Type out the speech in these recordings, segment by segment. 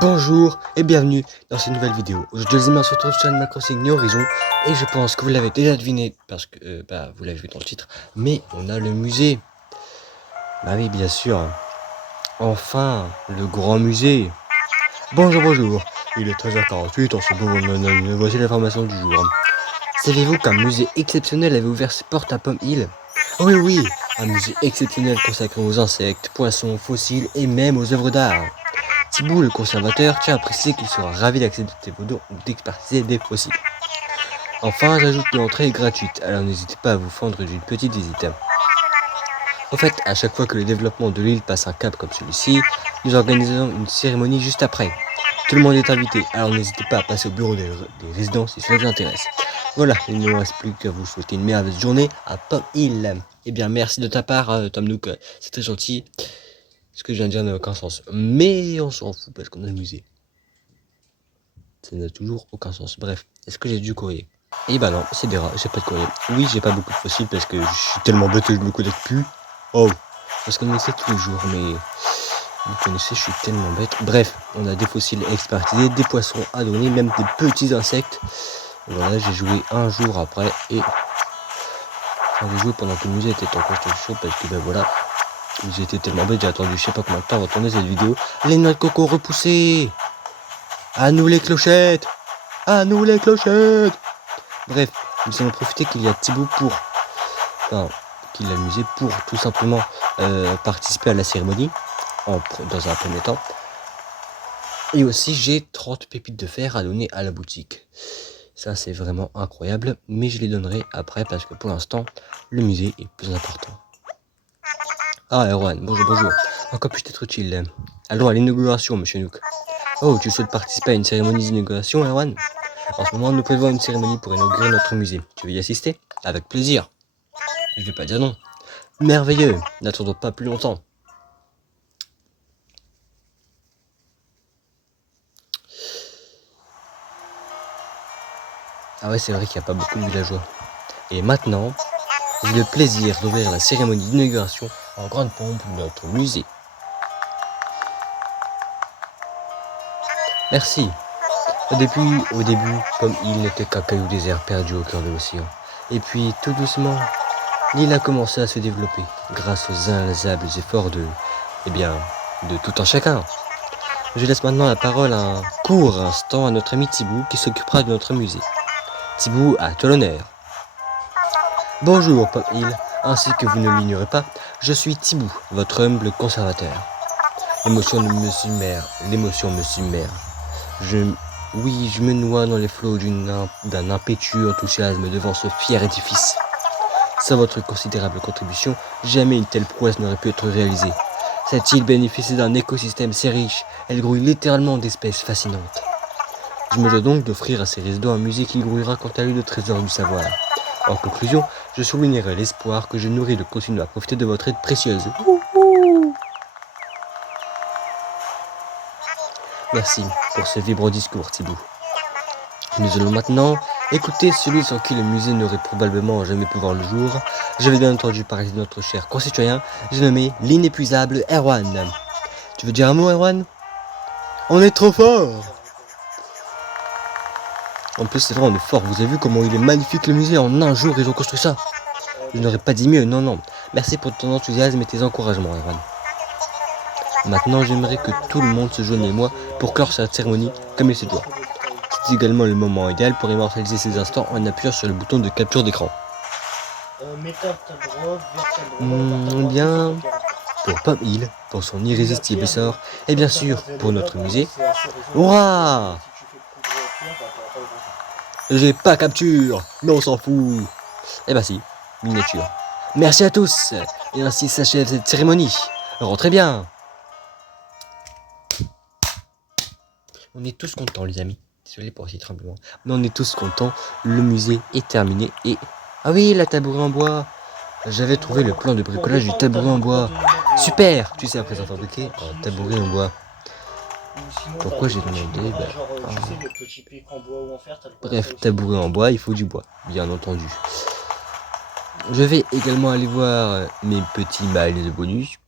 Bonjour et bienvenue dans cette nouvelle vidéo. Aujourd'hui les amis, on se retrouve sur Animal Crossing New Horizons et je pense que vous l'avez déjà deviné parce que vous l'avez vu dans le titre, mais on a le musée. Bah oui, bien sûr. Enfin, le grand musée. Bonjour. Il est 13h48, on se bourre, voici l'information du jour. Savez-vous qu'un musée exceptionnel avait ouvert ses portes à Palm Hill? Oui, un musée exceptionnel consacré aux insectes, poissons, fossiles et même aux œuvres d'art. Thibault, le conservateur, tient à préciser qu'il sera ravi d'accepter vos dons ou d'expertiser des fossiles. Enfin, j'ajoute que l'entrée est gratuite, alors n'hésitez pas à vous fendre d'une petite visite. Au fait, à chaque fois que le développement de l'île passe un cap comme celui-ci, nous organisons une cérémonie juste après. Tout le monde est invité, alors n'hésitez pas à passer au bureau des résidents si cela vous intéresse. Voilà, il ne me reste plus qu'à vous souhaiter une merveilleuse journée à Palm Hill. Eh bien, merci de ta part, Tom Nook, c'est très gentil. Ce que je viens de dire n'a aucun sens. Mais on s'en fout parce qu'on a le musée. Ça n'a toujours aucun sens. Bref, est-ce que j'ai du courrier? Et bah non, c'est des rats, j'ai pas de courrier. Oui, j'ai pas beaucoup de fossiles parce que je suis tellement bête que je me connecte plus. Oh, parce qu'on essaie tous les jours, mais vous connaissez, je suis tellement bête. Bref, on a des fossiles expertisés, des poissons à donner, même des petits insectes. Et voilà, j'ai joué un jour après et j'ai joué pendant que le musée était en construction parce que ben voilà, j'ai été tellement bête, j'ai attendu je sais pas combien de temps avant de tourner cette vidéo. Les noix de coco repoussées. À nous les clochettes! À nous les clochettes! Bref, nous allons profiter qu'il y a Thibaut qu'il a amusé pour tout simplement participer à la cérémonie dans un premier temps. Et aussi, j'ai 30 pépites de fer à donner à la boutique. Ça, c'est vraiment incroyable, mais je les donnerai après parce que pour l'instant, le musée est plus important. Ah, Erwan, bonjour. Encore puis-je être utile? Allons à l'inauguration, monsieur Nook. Oh, tu souhaites participer à une cérémonie d'inauguration, Erwan? En ce moment, nous prévoyons une cérémonie pour inaugurer notre musée. Tu veux y assister? Avec plaisir. Je vais pas dire non. Merveilleux. N'attendons pas plus longtemps. Ah ouais, c'est vrai qu'il n'y a pas beaucoup de villageois. Et maintenant, j'ai le plaisir d'ouvrir la cérémonie d'inauguration en grande pompe de notre musée. Merci. Au début, comme il n'était qu'un caillou désert perdu au cœur de l'océan. Et puis, tout doucement, l'île a commencé à se développer grâce aux inlasables efforts de tout un chacun. Je laisse maintenant la parole un court instant à notre ami Thibaut qui s'occupera de notre musée. Thibaut, à toi l'honneur. Bonjour, Palm Hill. Ainsi que vous ne l'ignorez pas, je suis Thibaut, votre humble conservateur. L'émotion me submerge. Je me noie dans les flots d'un impétueux enthousiasme devant ce fier édifice. Sans votre considérable contribution, jamais une telle prouesse n'aurait pu être réalisée. Cette île bénéficie d'un écosystème si riche, elle grouille littéralement d'espèces fascinantes. Je me dois donc d'offrir à ces résidents un musée qui grouillera quant à lui de trésors du savoir. En conclusion, je soulignerai l'espoir que je nourris de continuer à profiter de votre aide précieuse. Merci pour ce vibrant discours, Thibaut. Nous allons maintenant écouter celui sur qui le musée n'aurait probablement jamais pu voir le jour. Je vais bien entendu parler de notre cher concitoyen, j'ai nommé l'inépuisable Erwan. Tu veux dire un mot, Erwan? On est trop fort! En plus, c'est vrai, on est fort. Vous avez vu comment il est magnifique le musée? En un jour, ils ont construit ça. Je n'aurais pas dit mieux, non. Merci pour ton enthousiasme et tes encouragements, Erwan. Maintenant, j'aimerais que tout le monde se joigne à moi pour clore cette cérémonie comme il se doit. C'est également le moment idéal pour immortaliser ces instants en appuyant sur le bouton de capture d'écran. Bien, pour Palm Hill, pour son irrésistible essor, et bien sûr, pour notre musée. Hurrah! J'ai pas capture, mais on s'en fout. Eh ben si, miniature. Merci à tous, et ainsi s'achève cette cérémonie. Rentrez bien. On est tous contents, les amis. Désolé pour ces tremblements. Mais on est tous contents. Le musée est terminé et... Ah oui, la tabouret en bois. J'avais trouvé le plan de bricolage du tabouret en bois. Super. Tu sais à présent fabriquer un tabouret en bois. Pourquoi j'ai demandé Bref, tabouret en bois, il faut du bois, bien entendu. Je vais également aller voir mes petits miles de bonus.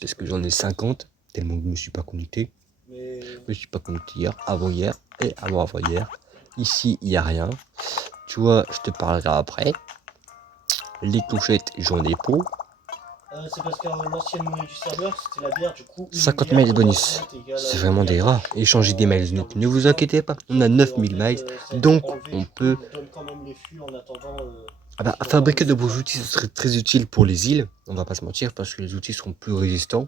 Parce que j'en ai 50, tellement que je ne me suis pas connecté. Mais je suis pas comme hier, avant-hier et avant-avant-hier. Ici, il n'y a rien. Tu vois, je te parlerai après. Les clochettes, j'en ai pas. C'est parce que l'ancienne monnaie du serveur, c'était la bière, du coup. 50 miles bonus. C'est vraiment des rats. Échanger des miles, ne vous inquiétez pas. On a 9000 miles, donc on peut... Ah bah, fabriquer de beaux outils, ce serait très utile pour les îles, on va pas se mentir, parce que les outils seront plus résistants.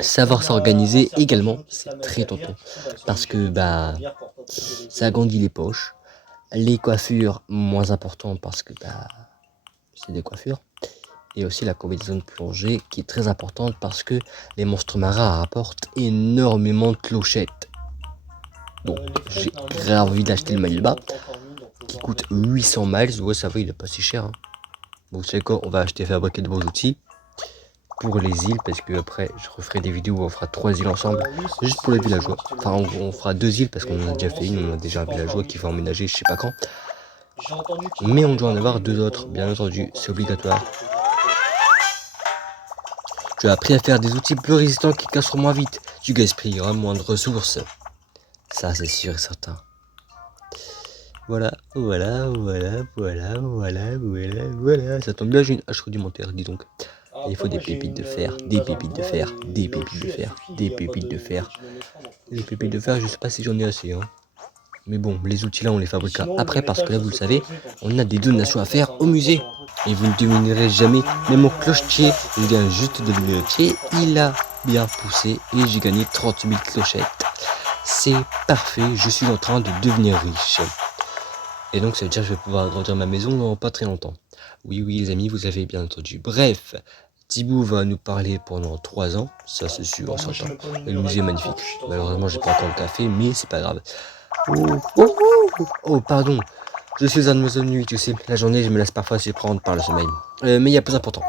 Savoir s'organiser également, c'est très tentant, parce que bah, ça agrandit les poches. Les coiffures, moins important parce que bah, c'est des coiffures. Et aussi la combinaison de plongée qui est très importante parce que les monstres marins rapportent énormément de clochettes. Donc j'ai grave envie d'acheter le maillot bas qui coûte 800 miles. Ouais, ça va, il est pas si cher. Hein. Bon, vous savez quoi, on va acheter fabriquer de beaux outils pour les îles parce que après je referai des vidéos où on fera 3 îles ensemble juste pour les villageois. Enfin, on fera 2 îles parce qu'on en a déjà fait une, on a déjà un villageois qui va emménager, je sais pas quand. Mais on doit en avoir 2 autres, bien entendu, c'est obligatoire. Tu as appris à faire des outils plus résistants qui casseront moins vite. Tu gaspilleras moins de ressources. Ça, c'est sûr et certain. Voilà. Ça tombe bien, j'ai une hache rudimentaire, dis donc. Et il faut des pépites de fer, des pépites de fer, des pépites de fer, des pépites de fer. Les pépites de fer, je sais pas si j'en ai assez, hein. Mais bon, les outils là, on les fabriquera après parce que là, vous le savez, on a des donations à faire au musée. Et vous ne devinerez jamais, mais mon clochetier, il vient juste de deviner le pied, il a bien poussé et j'ai gagné 30 000 clochettes. C'est parfait, je suis en train de devenir riche. Et donc ça veut dire que je vais pouvoir agrandir ma maison dans pas très longtemps. Oui, les amis, vous avez bien entendu. Bref, Thibaut va nous parler pendant 3 ans, ça c'est sûr, on s'entend. Et le musée est magnifique. Malheureusement, j'ai pas encore le café, mais c'est pas grave. Oh, pardon. Je suis un oiseau de nuit, tu sais. La journée, je me laisse parfois surprendre par le sommeil. Mais il y a plus important.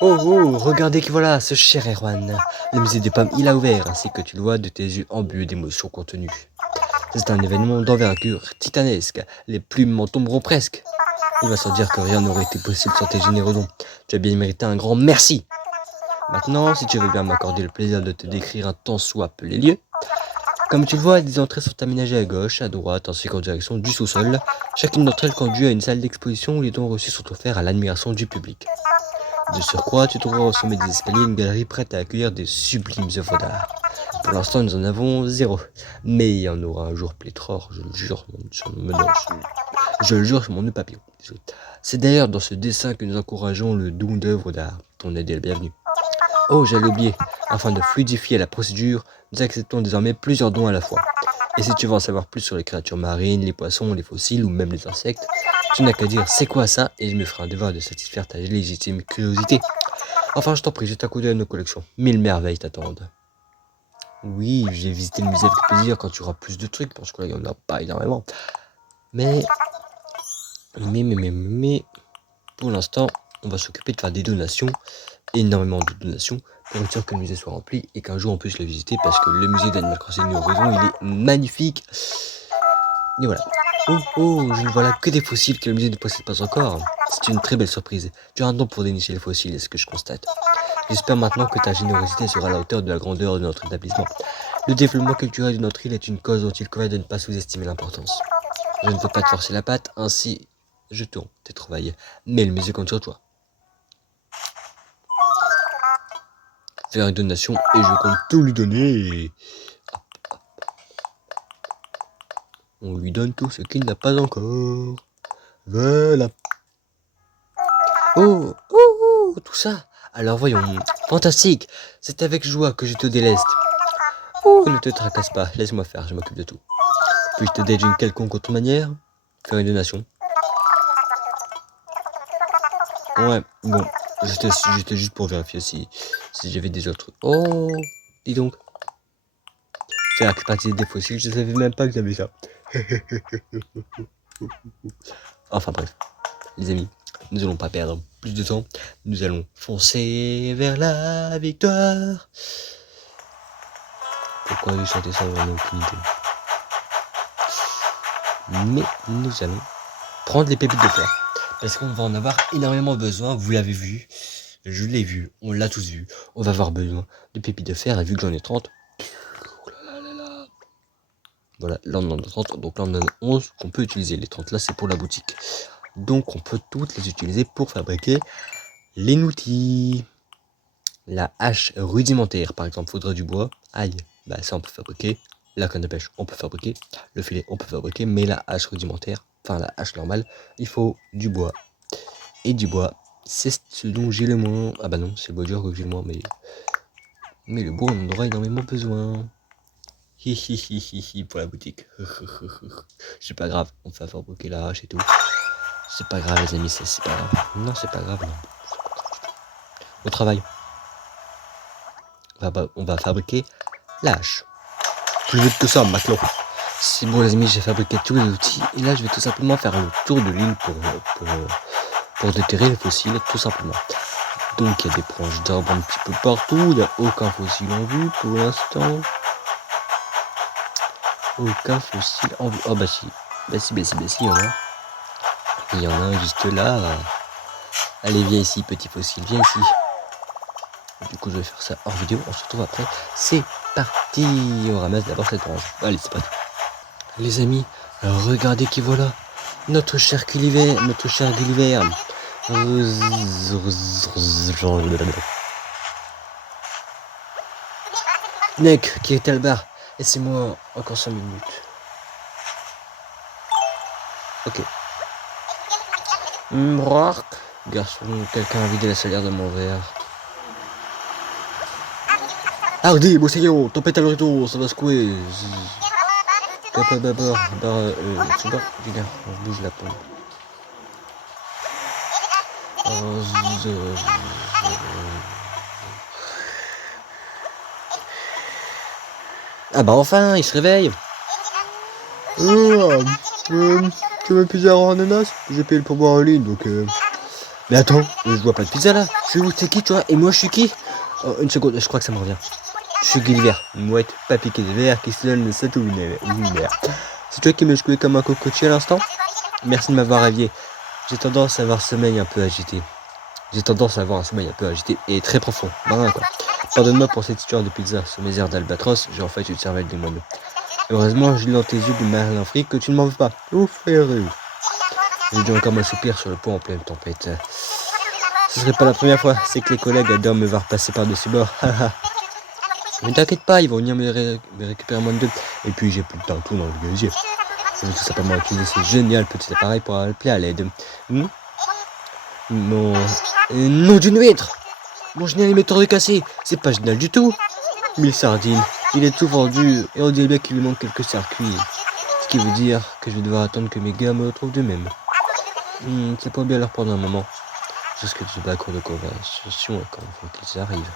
Regardez qui voilà, ce cher Erwan. Le musée des pommes, il a ouvert, ainsi que tu le vois de tes yeux embués d'émotions contenues. C'est un événement d'envergure titanesque. Les plumes m'en tomberont presque. Il va sans dire que rien n'aurait été possible sans tes généreux dons. Tu as bien mérité un grand merci. Maintenant, si tu veux bien m'accorder le plaisir de te décrire un tant soit peu les lieux. Comme tu le vois, des entrées sont aménagées à gauche, à droite, ainsi qu'en direction du sous-sol. Chacune d'entre elles conduit à une salle d'exposition où les dons reçus sont offerts à l'admiration du public. De surcroît, tu trouveras au sommet des escaliers une galerie prête à accueillir des sublimes œuvres d'art. Pour l'instant, nous en avons 0. Mais il y en aura un jour pléthore, je le jure, sur mon nœud papillon. C'est d'ailleurs dans ce dessin que nous encourageons le don d'œuvres d'art. Ton aide est le bienvenu. Oh, j'allais oublier. Afin de fluidifier la procédure, nous acceptons désormais plusieurs dons à la fois. Et si tu veux en savoir plus sur les créatures marines, les poissons, les fossiles ou même les insectes, tu n'as qu'à dire c'est quoi ça et je me ferai un devoir de satisfaire ta légitime curiosité. Enfin, je t'en prie, jette un coup d'œil à nos collections. 1000 merveilles t'attendent. Oui, j'ai visité le musée avec plaisir quand tu auras plus de trucs, parce que là, il n'y en a pas énormément. Mais, pour l'instant, on va s'occuper de faire des donations, énormément de donations, pour être sûr que le musée soit rempli et qu'un jour on puisse le visiter, parce que le musée d'Animal Crossing New Horizons, il est magnifique. Et voilà. Je ne vois là que des fossiles que le musée ne possède pas encore. C'est une très belle surprise. Tu as un don pour dénicher les fossiles, est ce que je constate. J'espère maintenant que ta générosité sera à la hauteur de la grandeur de notre établissement. Le développement culturel de notre île est une cause dont il convient de ne pas sous-estimer l'importance. Je ne veux pas te forcer la patte, ainsi je tourne tes trouvailles. Mais le musée compte sur toi. Faire une donation et je compte tout lui donner. On lui donne tout ce qu'il n'a pas encore. Voilà. Tout ça. Alors voyons. Fantastique. C'est avec joie que je te déleste. Ne te tracasse pas. Laisse-moi faire, je m'occupe de tout. Puis-je t'aider d'une quelconque autre manière? Faire une donation. Ouais, bon. J'étais juste pour vérifier si j'avais des autres. Oh, dis donc. Faire expertiser des fossiles, je savais même pas que j'avais ça. Enfin bref, les amis, nous allons pas perdre plus de temps. Nous allons foncer vers la victoire. Pourquoi lui chanter ça, j'en ai aucune idée. Mais nous allons prendre les pépites de fer. Parce qu'on va en avoir énormément besoin, vous l'avez vu. Je l'ai vu, on l'a tous vu. On va avoir besoin de pépites de fer et vu que j'en ai 30, Voilà, là on en a 30, donc là on en a 11 qu'on peut utiliser. Les 30 là c'est pour la boutique. Donc on peut toutes les utiliser pour fabriquer les outils. La hache rudimentaire, par exemple, faudrait du bois. Aïe, bah ça on peut fabriquer. La canne à pêche, on peut fabriquer. Le filet, on peut fabriquer. Mais la hache rudimentaire, enfin la hache normale, il faut du bois. Et du bois, c'est ce dont j'ai le moins. Ah bah non, c'est le bois dur que j'ai le moins, mais le bois on en aura énormément besoin. Hi hi hi hi hi pour la boutique. C'est pas grave, on va fabriquer la hache et tout. C'est pas grave les amis, c'est pas grave. Non, c'est pas grave, non. Au travail. On va fabriquer la hache. Plus vite que ça, Maclon. C'est bon les amis, j'ai fabriqué tous les outils. Et là, je vais tout simplement faire le tour de l'île pour déterrer les fossiles, tout simplement. Donc, il y a des branches d'arbres un petit peu partout. Il n'y a aucun fossile en vue pour l'instant. Aucun fossile en vue. Oh bah si. Bah si, il y en a. Il y en a un juste là. Allez, viens ici, petit fossile, viens ici. Du coup, je vais faire ça hors vidéo. On se retrouve après. C'est parti. On ramasse d'abord cette branche. Allez, c'est parti. Les amis, regardez qui voilà. Notre cher Gulliver. Nec, qui est à le bar. Laissez-moi encore 5 minutes. Ok. Brock. Garçon, quelqu'un a vidé la salière de mon verre. Hardy, Boussaillon, tempête à l'horizon, ça va secouer. D'abord, on bouge la pompe. Ah bah enfin, il se réveille. Tu veux pizza en ananas? J'ai payé le pourboire en ligne, donc Mais attends, je vois pas de pizza là. Je suis où, c'est qui toi? Et moi je suis qui? Oh, une seconde, je crois que ça me revient. Je suis Gulliver, mouette, pas piqué de verre, qui se donne le saut C'est toi qui me secouais comme un cocotier à l'instant? Merci de m'avoir réveillé. J'ai tendance à avoir un sommeil un peu agité. Et très profond. Marin quoi. Pardonne-moi pour cette histoire de pizza. Sur mes airs d'albatros, j'ai en fait une cervelle de moineau. Heureusement, j'ai lu dans tes yeux du Merlin fric que tu ne m'en veux pas. Ouf, frère. J'ai dû encore m'assoupir sur le pont en pleine tempête. Ce serait pas la première fois, c'est que les collègues adorent me voir passer par-dessus bord. Ne t'inquiète pas, ils vont venir me récupérer moins de deux. Et puis j'ai plus de temps tout dans le gazier. Je vais tout simplement utiliser ce génial petit appareil pour appeler à l'aide. Non. Nom d'une huître! Mon génial émetteur de cassé, c'est pas génial du tout. Mille sardines, il est tout vendu et on dirait bien qu'il lui manque quelques circuits. Ce qui veut dire que je vais devoir attendre que mes gars me retrouvent d'eux-mêmes. C'est pas bien leur prendre un moment. Jusque du bas cours de conversation quand il faut qu'ils arrivent.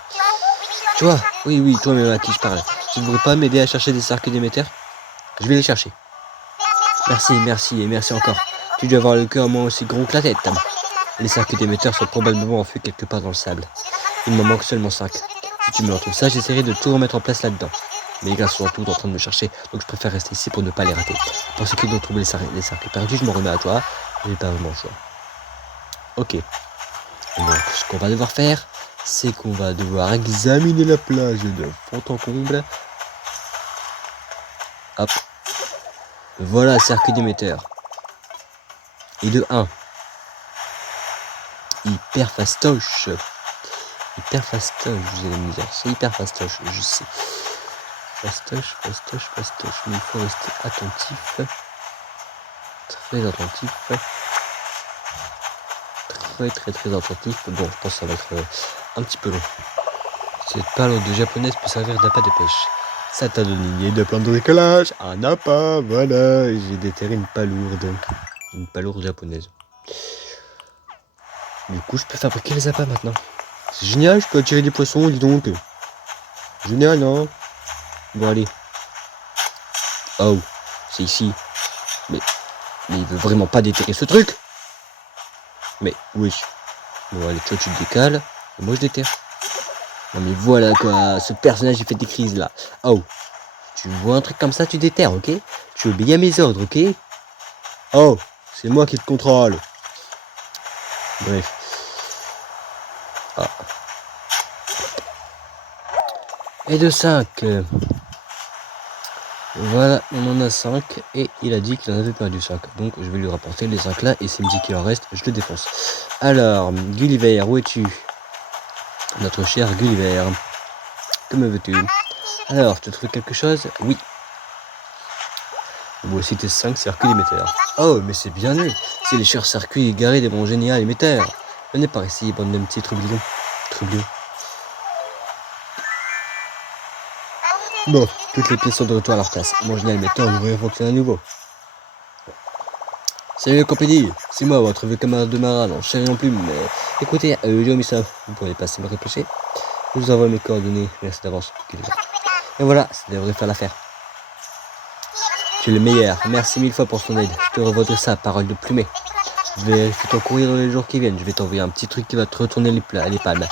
Toi, oui, toi même à qui je parle. Tu ne voudrais pas m'aider à chercher des circuits d'émetteurs? Je vais les chercher. Merci et merci encore. Tu dois avoir le cœur au moins aussi gros que la tête. Les circuits d'émetteurs sont probablement enfouis quelque part dans le sable. Il m'en manque seulement 5. Si tu me retrouves ça, j'essaierai de tout remettre en place là-dedans. Mais les gars sont tous en train de me chercher, donc je préfère rester ici pour ne pas les rater. Pour ceux qui doivent trouver les circuits perdus, je m'en remets à toi. J'ai pas vraiment le choix. Ok. Donc ce qu'on va devoir faire, c'est qu'on va devoir examiner la plage de fond en comble. Hop. Voilà, circuit d'émetteur. Et de 1. Hyper fastoche. Vous allez me dire. C'est hyper fastoche, je sais. Fastoche. Mais il faut rester attentif. Très attentif. Très attentif. Bon, je pense que ça va être un petit peu long. Cette palourde de japonaise peut servir d'appât de pêche. Ça t'a donné une idée de plan de bricolage. Un appât, voilà. J'ai déterré une palourde. Une palourde japonaise. Du coup, je peux fabriquer les appâts maintenant. C'est génial, je peux attirer des poissons, dis donc. Génial, non? Bon, allez. Oh, c'est ici. Mais il veut vraiment pas déterrer ce truc? Mais, oui. Bon, allez, toi, tu te décales. Et moi, je déterre. Non, mais voilà, quoi. Ce personnage, il fait des crises, là. Oh. Tu vois un truc comme ça, tu déterres, ok? Tu obéis à mes ordres, ok? Oh, c'est moi qui te contrôle. Bref. Ah. Et de 5. Voilà, on en a 5 et il a dit qu'il en avait perdu 5. Donc je vais lui rapporter les 5 là et s'il me dit qu'il en reste, je le défonce. Alors, Gulliver, où es-tu? Notre cher Gulliver. Que me veux-tu? Alors, tu as trouvé quelque chose? Oui. Voici tes 5 circuits émetteurs. Oh, mais c'est bien nu. C'est les chers circuits égarés de mon génial émetteur. Venez par ici, bande de petits troublions. Troublions. Bon, toutes les pièces sont de retour à leur place. Mon génial émetteur devrait fonctionner à nouveau. Salut les compagnies, c'est moi, votre vieux camarade de marin, non, chéri non plus, mais... Écoutez, Missa, vous pourriez passer me répécher. Je vous envoie mes coordonnées, merci d'avance. Et voilà, ça devrait faire l'affaire. Tu es le meilleur, merci 1000 fois pour ton aide. Je te revaudrai ça, parole de plumet. Je vais vérifier ton courrier dans les jours qui viennent, je vais t'envoyer un petit truc qui va te retourner les pannes.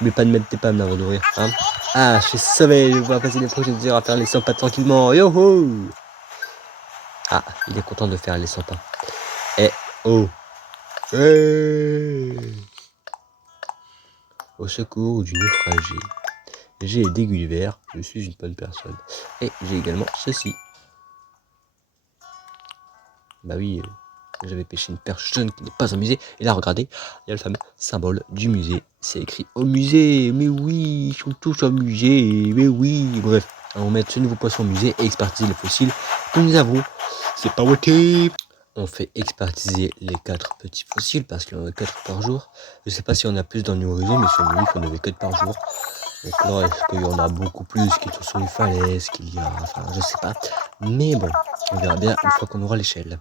Mais pas de mettre tes pannes avant d'ouvrir, hein. Ah, je suis sauvé, je vais pouvoir passer les prochaines heures à faire les 100 pas tranquillement, yo-ho. Ah, il est content de faire les 100 pas. Eh, oh. Hey. Au secours du naufragé. J'ai aidé Gulliver, je suis une bonne personne. Et j'ai également ceci. Bah oui, j'avais pêché une perche jaune qui n'est pas un musée. Et là, regardez, il y a le fameux symbole du musée. C'est écrit au musée. Mais oui, ils sont tous au musée. Mais oui, bref. On va mettre ce nouveau poisson au musée et expertiser les fossiles que nous avons. C'est pas ok. On fait expertiser les 4 petits fossiles parce qu'il y en a 4 par jour. Je sais pas s'il y en a plus dans New Horizons, mais sur lui, il y en avait 4 par jour. Donc là, est-ce qu'il y en a beaucoup plus qui sont sur les falaises, qu'il y a... Enfin, je sais pas. Mais bon, on verra bien une fois qu'on aura l'échelle.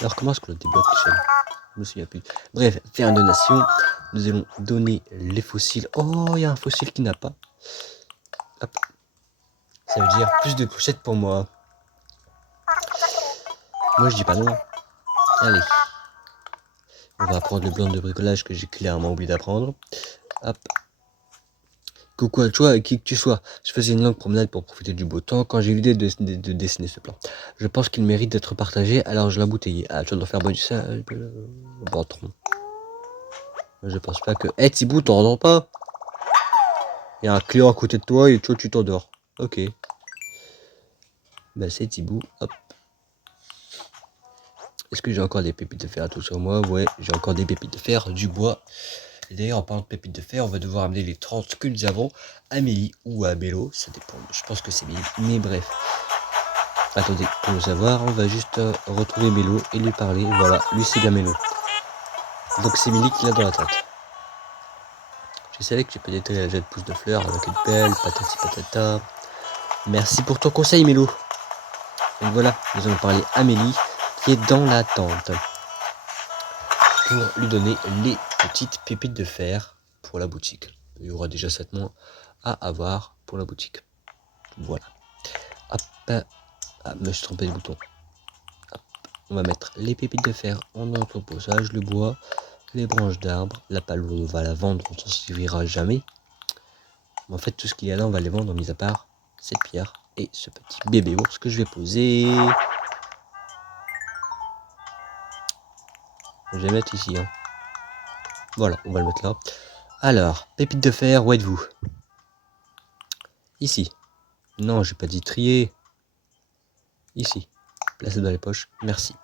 Alors, comment est-ce qu'on débloque l'échelle? Je me souviens plus. Bref, faire une donation. Nous allons donner les fossiles. Oh, il y a un fossile qui n'a pas. Hop. Ça veut dire plus de clochettes pour moi. Moi, je dis pas non. Allez. On va apprendre le blanc de bricolage que j'ai clairement oublié d'apprendre. Hop. Coucou à toi, qui que tu sois. Je faisais une longue promenade pour profiter du beau temps quand j'ai eu l'idée de dessiner ce plan. Je pense qu'il mérite d'être partagé, alors je l'ai embouteillé. Ah, tu dois faire bon ça. Patron. Je pense pas que. Eh, Thibaut, t'entends pas? Il y a un client à côté de toi et toi, tu t'endors. Ok. Bah, c'est Thibaut. Hop. Est-ce que j'ai encore des pépites de fer à tout sur moi? Ouais, j'ai encore des pépites de fer, du bois. Et d'ailleurs, en parlant de pépites de fer, on va devoir amener les 30 que nous avons à Mélie ou à Bélo. Ça dépend. Je pense que c'est Mélie. Mais bref. Attendez, pour le savoir, on va juste retrouver Mélo et lui parler. Voilà, lui c'est bien Mélo. Donc c'est Mélie qui l'a dans la tête. Je savais que tu peux détruire la jet de pouce de fleurs avec une pelle, patati patata. Merci pour ton conseil, Mélo. Donc voilà, nous allons parler à Mélie qui est dans la tente. Pour lui donner les petites pépites de fer pour la boutique. Il y aura déjà 7 mois à avoir pour la boutique. Voilà. Hop. Ah, me suis trompé de bouton. Hop. On va mettre les pépites de fer en entreposage, le bois, les branches d'arbres, la palourde on va la vendre, on s'en servira jamais. Mais en fait tout ce qu'il y a là on va les vendre, mis à part cette pierre et ce petit bébé ours que je vais poser. Je vais mettre ici. Hein. Voilà, on va le mettre là. Alors, pépites de fer, où êtes-vous? Ici. Non, j'ai pas dit trier. Ici. Placez dans les poches. Merci.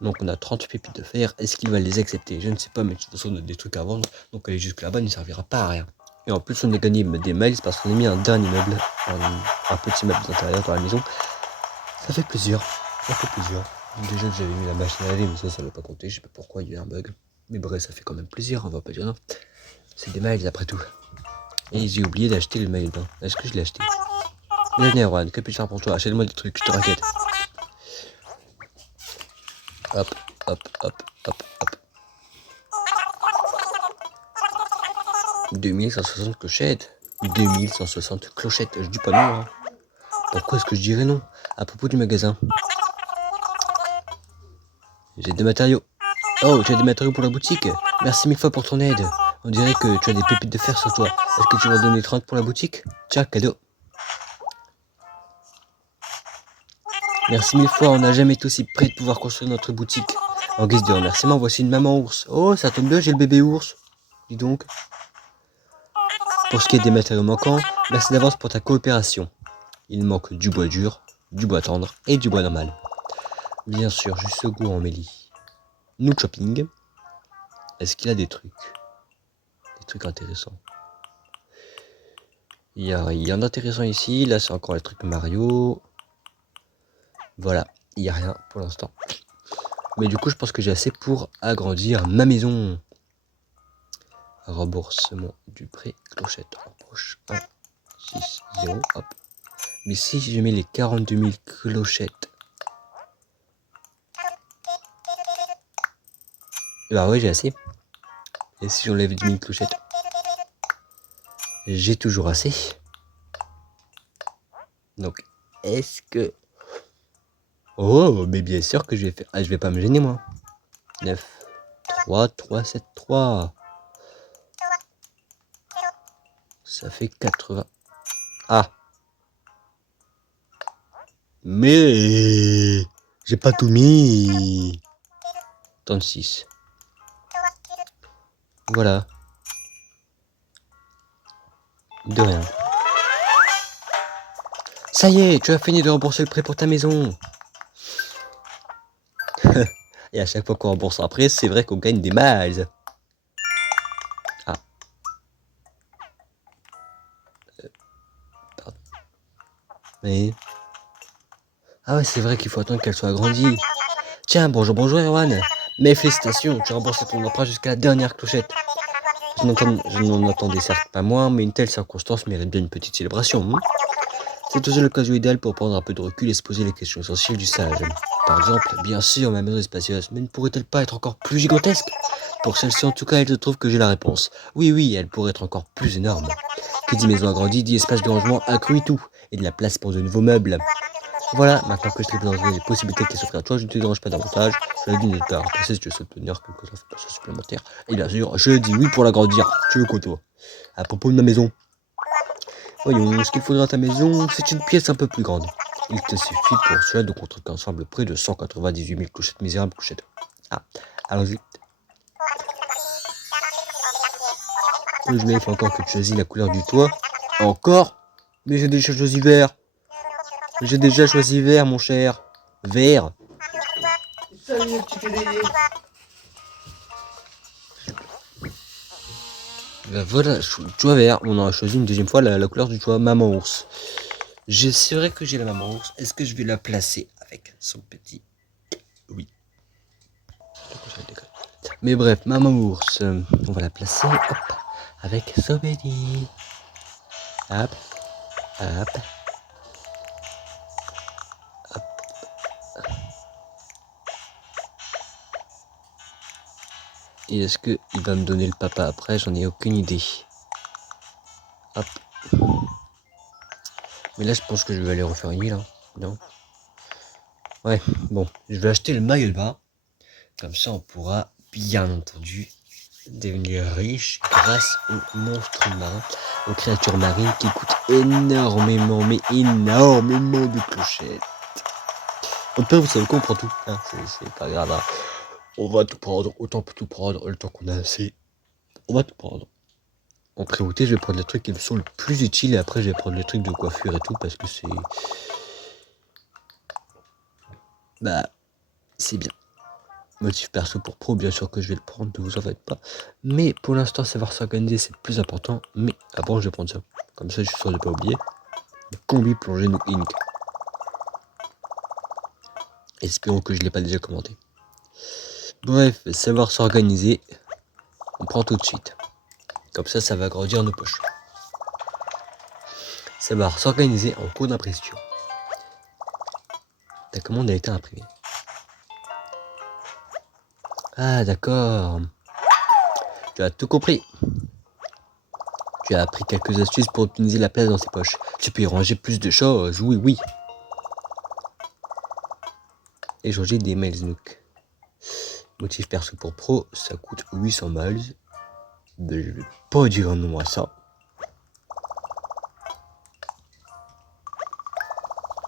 Donc on a 30 pépites de fer. Est-ce qu'il va les accepter? Je ne sais pas, mais de toute façon on a des trucs à vendre. Donc aller jusque là-bas ne servira pas à rien. Et en plus on a gagné des mails parce qu'on a mis un dernier meuble. Un petit meuble d'intérieur dans la maison. Ça fait plaisir. Ça fait plaisir. Déjà que j'avais mis la machine à laver, mais ça ne va pas compter. Je sais pas pourquoi il y a eu un bug. Mais bref, ça fait quand même plaisir, on va pas dire non. C'est des mails après tout. Et j'ai oublié d'acheter le mail. Est-ce que je l'ai acheté? Bienvenue Erwan, que puis-je faire pour toi? Achète-moi des trucs, je te raquette. Hop, hop, hop, hop, hop. 2160 clochettes. 2160 clochettes, je dis pas non. Hein. Pourquoi est-ce que je dirais non? À propos du magasin. J'ai des matériaux. Oh, tu as des matériaux pour la boutique? Merci 1000 fois pour ton aide. On dirait que tu as des pépites de fer sur toi. Est-ce que tu vas donner 30 pour la boutique? Tiens, cadeau. Merci 1000 fois, on n'a jamais été aussi près de pouvoir construire notre boutique. En guise de remerciement, voici une maman ours. Oh, ça tombe bien, j'ai le bébé ours. Dis donc. Pour ce qui est des matériaux manquants, merci d'avance pour ta coopération. Il manque du bois dur, du bois tendre et du bois normal. Bien sûr, juste au goût en Mélie. Nous shopping. Est-ce qu'il a des trucs intéressants? Il y a rien d'intéressant ici. Là, c'est encore les trucs Mario. Voilà, il n'y a rien pour l'instant. Mais du coup, je pense que j'ai assez pour agrandir ma maison. Remboursement du prêt, clochette en poche. 1, 6, 0, hop. Mais si je mets les 42 000 clochettes. Bah ouais, j'ai assez. Et si j'enlève 10 000 clochettes, j'ai toujours assez. Donc, est-ce que... Oh, mais bien sûr que je vais faire... Ah, je vais pas me gêner, moi. 9, 3, 3, 7, 3. Ça fait 80. Ah. Mais... J'ai pas tout mis. 36. Voilà. De rien. Ça y est, tu as fini de rembourser le prêt pour ta maison. Et à chaque fois qu'on rembourse un prêt, c'est vrai qu'on gagne des miles. Ah. Pardon. Mais... Ah ouais, c'est vrai qu'il faut attendre qu'elle soit agrandie. Tiens, bonjour Erwan. Mes félicitations, tu as remboursé ton emprunt jusqu'à la dernière clochette. Je n'en attendais certes pas moins, mais une telle circonstance mérite bien une petite célébration. C'est aussi l'occasion idéale pour prendre un peu de recul et se poser les questions essentielles du sage. Par exemple, bien sûr, ma maison est spacieuse, mais ne pourrait-elle pas être encore plus gigantesque? Pour celle-ci, en tout cas, il se trouve que j'ai la réponse. Oui, elle pourrait être encore plus énorme. Qui dit maison agrandie, dit espace de rangement accru et tout, et de la place pour de nouveaux meubles. Voilà, maintenant que je t'ai présenté les possibilités qui s'offrent à toi, je ne te dérange pas davantage. Je dis n'hésite pas à repasser si tu veux obtenir quelques informations supplémentaires. Et bien sûr, je dis oui pour l'agrandir. Tu veux quoi toi? À propos de ma maison. Voyons, ce qu'il faudra à ta maison, c'est une pièce un peu plus grande. Il te suffit pour cela de contracter ensemble près de 198 000 clochettes, misérables clochettes. Ah, allons-y. Je il faut encore que tu choisisses la couleur du toit. Encore? Mais j'ai déjà choisi vert. J'ai déjà choisi vert, mon cher. Vert. Salut, petit bébé. Ben voilà, toit vert. On a choisi une deuxième fois la couleur du toit maman ours. C'est vrai que j'ai la maman ours. Est-ce que je vais la placer avec son petit... Oui. Mais bref, maman ours. On va la placer, hop, avec son petit. Hop, hop. Hop. Et est-ce qu'il va me donner le papa après? J'en ai aucune idée. Hop. Mais là, je pense que je vais aller refaire une nuit, là. Non? Ouais, bon. Je vais acheter le maillot de bain. Comme ça, on pourra, bien entendu, devenir riche grâce aux monstres marins, aux créatures marines qui coûtent énormément, mais énormément de clochettes. En tout cas, vous savez quoi, on prend tout. Hein, c'est pas grave. Hein. On va tout prendre, autant tout prendre, le temps qu'on a assez. On va tout prendre. En priorité, je vais prendre les trucs qui me sont le plus utiles et après, je vais prendre les trucs de coiffure et tout parce que c'est... Bah, c'est bien. Motif perso pour pro, bien sûr que je vais le prendre, ne vous en faites pas. Mais pour l'instant, savoir s'organiser, c'est le plus important. Mais avant, je vais prendre ça. Comme ça, je suis sûr de ne pas oublier. Combi plongée no ink. Espérons que je ne l'ai pas déjà commenté. Bref, savoir s'organiser, on prend tout de suite. Comme ça va agrandir nos poches. Savoir s'organiser en cours d'impression. Ta commande a été imprimée. Ah, d'accord. Tu as tout compris. Tu as appris quelques astuces pour optimiser la place dans tes poches. Tu peux y ranger plus de choses, oui. Échanger des mails Nook. Motif perso pour pro, ça coûte 800 miles. Ben, je vais pas dire un nom à ça.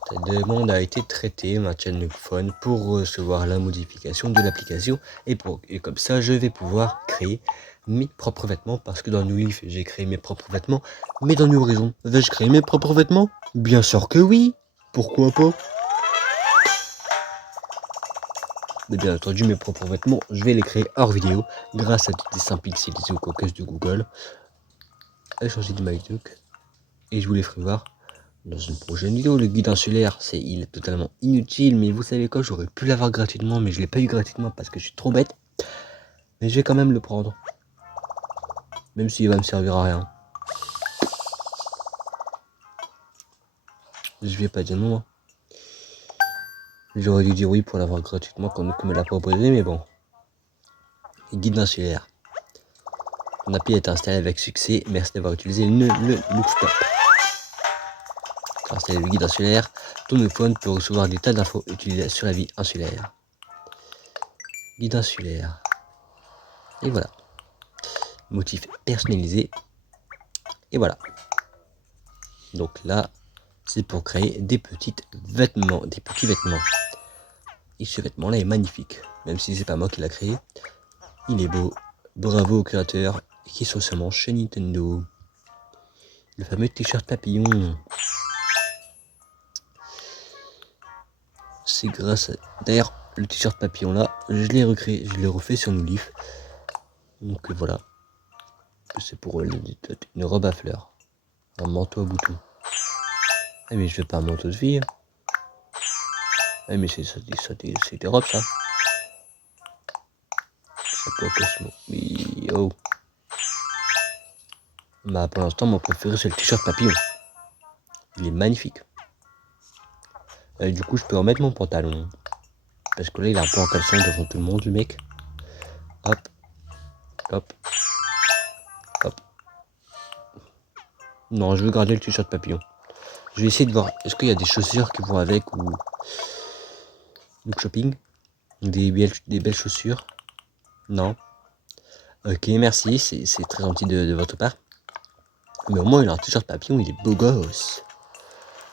Ta demande a été traitée, maintiens Nook Phone, pour recevoir la modification de l'application. Et comme ça, je vais pouvoir créer mes propres vêtements. Parce que dans New Leaf, j'ai créé mes propres vêtements. Mais dans New Horizon, vais-je créer mes propres vêtements? Bien sûr que oui. Pourquoi pas? Mais bien entendu, mes propres vêtements, je vais les créer hors vidéo grâce à des dessins pixelisés ou caucus de Google. À changer de MyTalk. Et je vous les ferai voir dans une prochaine vidéo. Le guide insulaire, il est totalement inutile, mais vous savez quoi, j'aurais pu l'avoir gratuitement, mais je l'ai pas eu gratuitement parce que je suis trop bête. Mais je vais quand même le prendre. Même s'il va me servir à rien. Je vais pas dire non. J'aurais dû dire oui pour l'avoir gratuitement comme me l'a proposé, mais bon. Guide insulaire. Ton appli est installé avec succès. Merci d'avoir utilisé le Lookstop. Pour installer le guide insulaire, ton iPhone peut recevoir des tas d'infos utilisées sur la vie insulaire. Guide insulaire. Et voilà. Motif personnalisé. Et voilà. Donc là, c'est pour créer des petits vêtements. Et ce vêtement là est magnifique. Même si c'est pas moi qui l'a créé. Il est beau. Bravo aux créateurs qui sont seulement chez Nintendo. Le fameux t-shirt papillon. C'est grâce à... D'ailleurs, le t-shirt papillon là, je l'ai recréé, je l'ai refait sur New Leaf. Donc voilà. C'est pour une robe à fleurs. Un manteau à boutons. Ah mais je veux pas un manteau de fille. Ah mais c'est des robes ça. Chapeau à Cosmo. Oui, oh. Bah pour l'instant mon préféré c'est le t-shirt papillon. Il est magnifique. Et du coup je peux remettre mon pantalon. Parce que là il est un peu en caleçon devant tout le monde le mec. Hop. Hop. Hop. Non je veux garder le t-shirt papillon. Je vais essayer de voir est-ce qu'il y a des chaussures qui vont avec ou... Look shopping. Des belles chaussures. Non. Ok merci, c'est très gentil de votre part. Mais au moins il a un t-shirt papillon, il est beau gosse.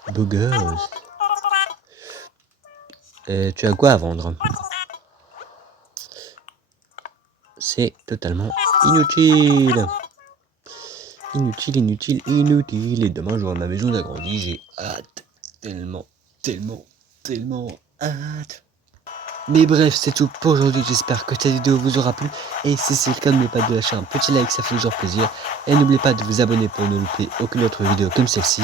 Beau gosse. Tu as quoi à vendre? C'est totalement inutile. Inutile. Et demain j'aurai ma maison d'agrandi. J'ai hâte. Tellement hâte. Mais bref, c'est tout pour aujourd'hui. J'espère que cette vidéo vous aura plu. Et si c'est le cas, n'oubliez pas de lâcher un petit like, ça fait toujours plaisir. Et n'oubliez pas de vous abonner pour ne louper aucune autre vidéo comme celle-ci.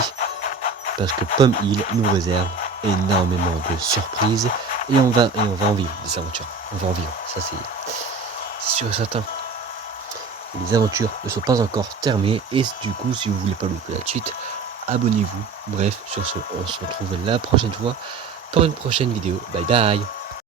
Parce que Pomme Hill nous réserve énormément de surprises. Et on va en vivre des aventures. On va en vivre, ça c'est sûr et certain. Les aventures ne sont pas encore terminées. Et du coup, si vous voulez pas louper la suite, abonnez-vous. Bref, sur ce, on se retrouve la prochaine fois pour une prochaine vidéo. Bye bye.